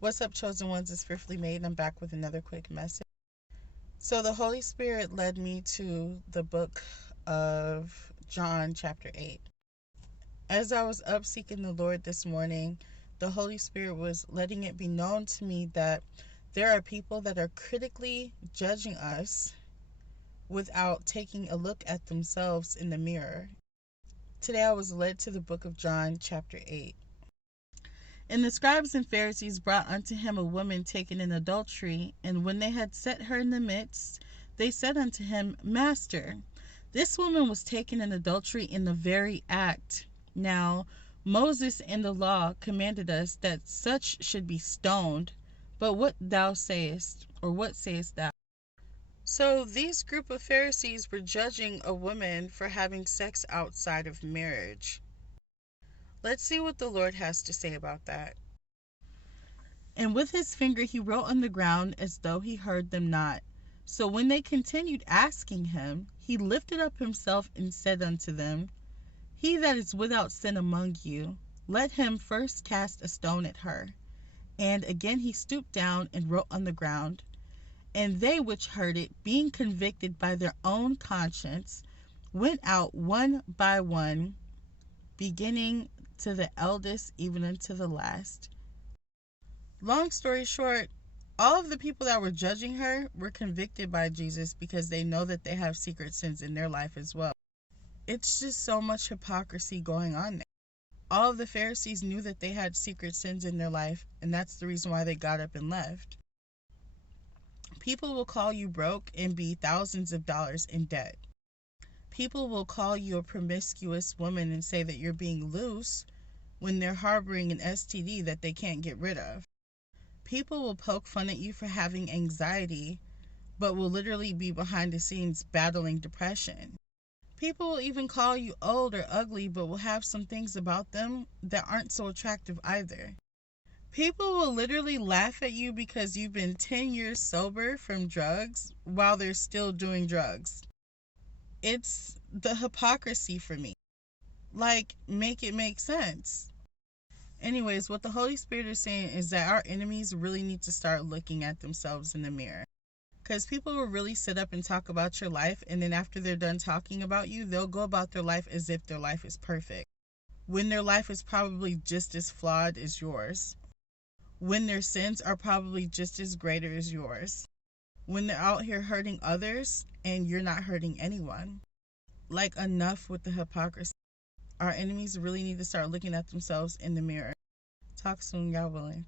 What's up, chosen ones? It's Fearfully Made. I'm back with another quick message. So, the Holy Spirit led me to the book of John, chapter 8. As I was up seeking the Lord this morning, the Holy Spirit was letting it be known to me that there are people that are critically judging us without taking a look at themselves in the mirror. Today, I was led to the book of John, chapter 8. And the scribes and Pharisees brought unto him a woman taken in adultery, and when they had set her in the midst, they said unto him, Master, this woman was taken in adultery in the very act. Now Moses in the law commanded us that such should be stoned. But what thou sayest, or what sayest thou? So these group of Pharisees were judging a woman for having sex outside of marriage. Let's see what the Lord has to say about that. And with his finger he wrote on the ground as though he heard them not. So when they continued asking him, he lifted up himself and said unto them, He that is without sin among you, let him first cast a stone at her. And again he stooped down and wrote on the ground. And they which heard it, being convicted by their own conscience, went out one by one, beginning to the eldest even unto the last. Long story short, all of the people that were judging her were convicted by Jesus because they know that they have secret sins in their life as well. It's just so much hypocrisy going on there. All of the Pharisees knew that they had secret sins in their life, and that's the reason why they got up and left. People will call you broke and be thousands of dollars in debt. People will call you a promiscuous woman and say that you're being loose when they're harboring an STD that they can't get rid of. People will poke fun at you for having anxiety, but will literally be behind the scenes battling depression. People will even call you old or ugly, but will have some things about them that aren't so attractive either. People will literally laugh at you because you've been 10 years sober from drugs while they're still doing drugs. It's the hypocrisy for me. Like, make it make sense. Anyways, what the Holy Spirit is saying is that our enemies really need to start looking at themselves in the mirror. Because people will really sit up and talk about your life, and then after they're done talking about you, they'll go about their life as if their life is perfect, when their life is probably just as flawed as yours, when their sins are probably just as greater as yours, when they're out here hurting others and you're not hurting anyone. Like, enough with the hypocrisy. Our enemies really need to start looking at themselves in the mirror. Talk soon, God willing.